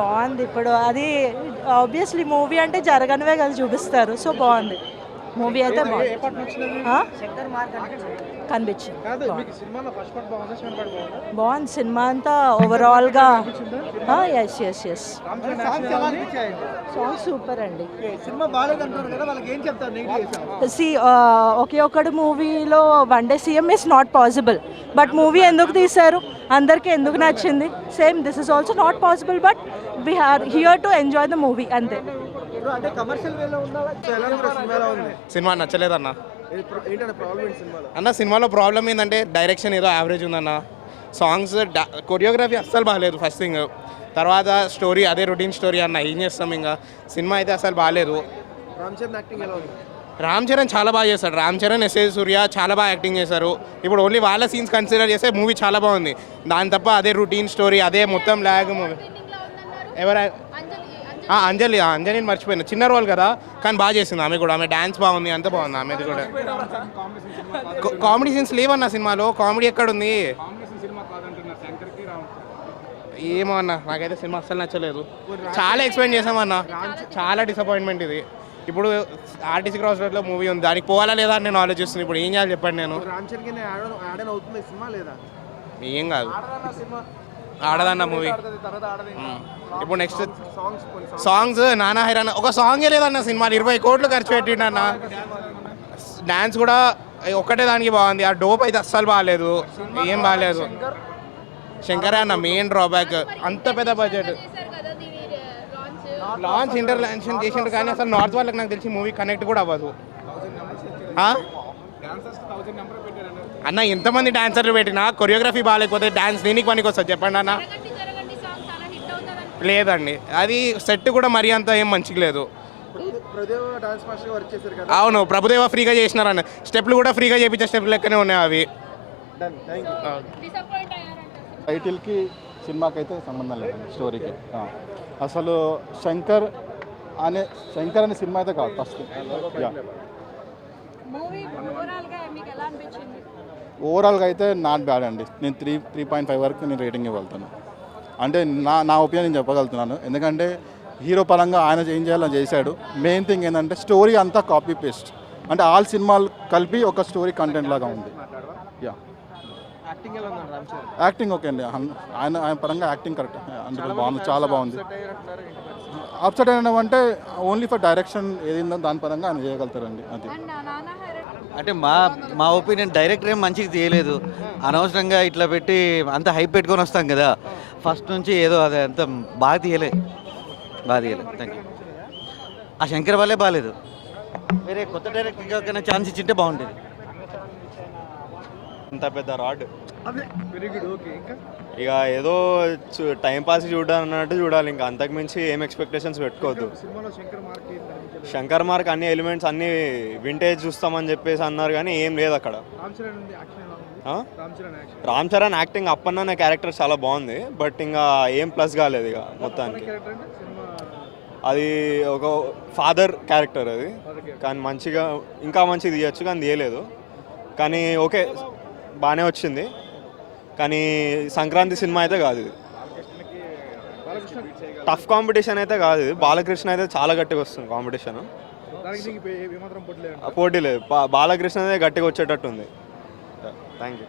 బాగుంది. ఇప్పుడు అది ఆబ్వియస్లీ మూవీ అంటే జరగనివే కదా చూపిస్తారు. సో బాగుంది మూవీ అయితే కనిపించింది. బాగుంది సినిమా అంతా ఓవరాల్గా. Yes yes yes song super అండి. సి ఒకే ఒక్కడు మూవీలో one day CM is not possible. But movie ఎందుకు తీశారు, అందరికీ ఎందుకు నచ్చింది? Same this is also not possible, but we are here to enjoy the movie అంతే. సినిమా నచ్చలేదన్న. అన్న సినిమాలో ప్రాబ్లం ఏంటంటే డైరెక్షన్ ఏదో యావరేజ్ ఉందన్న. సాంగ్స్ కొరియోగ్రఫీ అస్సలు బాగాలేదు ఫస్ట్ థింగ్. తర్వాత స్టోరీ అదే రొటీన్ స్టోరీ అన్న, ఏం చేస్తాం ఇంకా. సినిమా అయితే అసలు బాగాలేదు. రామ్ చరణ్ చాలా బాగా చేశాడు. రామ్ చరణ్, ఎస్ఏ సూర్య చాలా బాగా యాక్టింగ్ చేశారు. ఇప్పుడు ఓన్లీ వాళ్ళ సీన్స్ కన్సిడర్ చేస్తే మూవీ చాలా బాగుంది. దాని తప్ప అదే రొటీన్ స్టోరీ, అదే మొత్తం ల్యాగ్ మూవీ. ఎవరు? అంజలిని మర్చిపోయినా, చిన్న రోల్ కదా కానీ బాగా చేసింది ఆమె కూడా. ఆమె డ్యాన్స్ బాగుంది, అంత బాగుంది ఆమెది కూడా. కామెడీ సీన్స్ లేవన్న సినిమాలో. కామెడీ ఎక్కడుంది? ఏమో అన్న, నాకైతే సినిమా అస్సలు నచ్చలేదు. చాలా ఎక్స్పెక్ట్ చేసామన్న, చాలా డిసప్పాయింట్మెంట్ ఇది. ఇప్పుడు ఆర్టీసీ క్రాస్ రోడ్లో మూవీ ఉంది, దానికి పోవాలా లేదా అని నేను ఆలోచిస్తున్నాను. ఇప్పుడు ఏం చేయాలి చెప్పండి. నేను ఏం కాదు, ఆడదన్న మూవీ. ఇప్పుడు నెక్స్ట్ సాంగ్స్ నానా హైరానా, ఒక సాంగే లేదన్న సినిమాలు. 20 కోట్లు ఖర్చు పెట్టిండన్న. డ్యాన్స్ కూడా ఒక్కటే దానికి బాగుంది. ఆ డోప్ అయితే అస్సలు బాగాలేదు, ఏం బాగాలేదు. శంకరే అన్న మెయిన్ డ్రాబ్యాక్. అంత పెద్ద బడ్జెట్ లాంచ్ ఇంటర్లాంక్షన్ చేసిండ్రు కానీ అసలు నార్త్ వాళ్ళకి నాకు తెలిసి మూవీ కనెక్ట్ కూడా అవ్వదు అన్న. ఎంతమంది డాన్సర్లు పెట్టినా కొరియోగ్రఫీ బాగాలేకపోతే డ్యాన్స్ దేనికి పనికి వస్తుంది చెప్పండి అన్న. లేదండి, అది సెట్ కూడా మరీ అంత ఏం మంచిగా లేదు. అవును, ప్రభుదేవ ఫ్రీగా చేసినారన్న. స్టెప్లు కూడా ఫ్రీగా చేయించే స్టెప్లు లెక్కనే ఉన్నాయి అవి. టైటిల్కి సినిమాకి అయితే సంబంధం లేదు, స్టోరీకి. అసలు శంకర్ అనే సినిమా అయితే కాదు ఫస్ట్. ఓవరాల్గా అయితే నాట్ బ్యాడ్ అండి. నేను 3.5 వరకు నేను రేటింగ్ ఇవ్వగలుగుతాను. అంటే నా ఒపీనియన్ నేను చెప్పగలుగుతున్నాను. ఎందుకంటే హీరో పరంగా ఆయన ఏం చేయాలని చేశాడు. మెయిన్ థింగ్ ఏంటంటే స్టోరీ అంతా కాపీ పేస్ట్. అంటే ఆల్ సినిమాలు కలిపి ఒక స్టోరీ కంటెంట్ లాగా ఉంది. యాక్టింగ్ ఓకే అండి. ఆయన పరంగా యాక్టింగ్ కరెక్ట్, అందులో బాగుంది, చాలా బాగుంది. అప్సెట్ అయినా అంటే ఓన్లీ ఫర్ డైరెక్షన్ ఏదిందో దాని పరంగా ఆయన చేయగలుగుతారండి. అది అంటే మా ఒపీనియన్, డైరెక్టర్ ఏం మంచిగా తీయలేదు. అనవసరంగా ఇట్లా పెట్టి అంత హైప్ పెట్టుకొని వస్తాం కదా. ఫస్ట్ నుంచి ఏదో అదే అంత బాగా తీయలేదు. Thank you. ఆ శంకర్ వాళ్ళే బాగాలేదు. వేరే కొత్త డైరెక్టర్గా ఛాన్స్ ఇచ్చింటే బాగుంటుంది. అంత పెద్ద రాడ్ ఇక ఏదో టైం పాస్ చూడాలి అన్నట్టు చూడాలి. ఇంకా అంతకుమించి ఏం ఎక్స్పెక్టేషన్స్ పెట్టుకోవద్దు. శంకర్ మార్క్ అన్ని ఎలిమెంట్స్ అన్ని వింటేజ్ చూస్తామని చెప్పేసి అన్నారు కానీ ఏం లేదు అక్కడ. రామ్ చరణ్ యాక్టింగ్ అప్పన్న క్యారెక్టర్ చాలా బాగుంది. బట్ ఇంకా ఏం ప్లస్ కాలేదు ఇక మొత్తానికి. అది ఒక ఫాదర్ క్యారెక్టర్ అది, కానీ మంచిగా ఇంకా మంచిగా తీయచ్చు కానీ తీయలేదు. కానీ ఓకే బాగానే వచ్చింది, కానీ సంక్రాంతి సినిమా అయితే కాదు ఇది. టఫ్ కాంపిటీషన్ అయితే కాదు ఇది. బాలకృష్ణ అయితే చాలా గట్టిగా వస్తుంది కాంపిటీషన్. పోటీ లేదు, బాలకృష్ణ అయితే గట్టిగా వచ్చేటట్టు ఉంది. Thank you.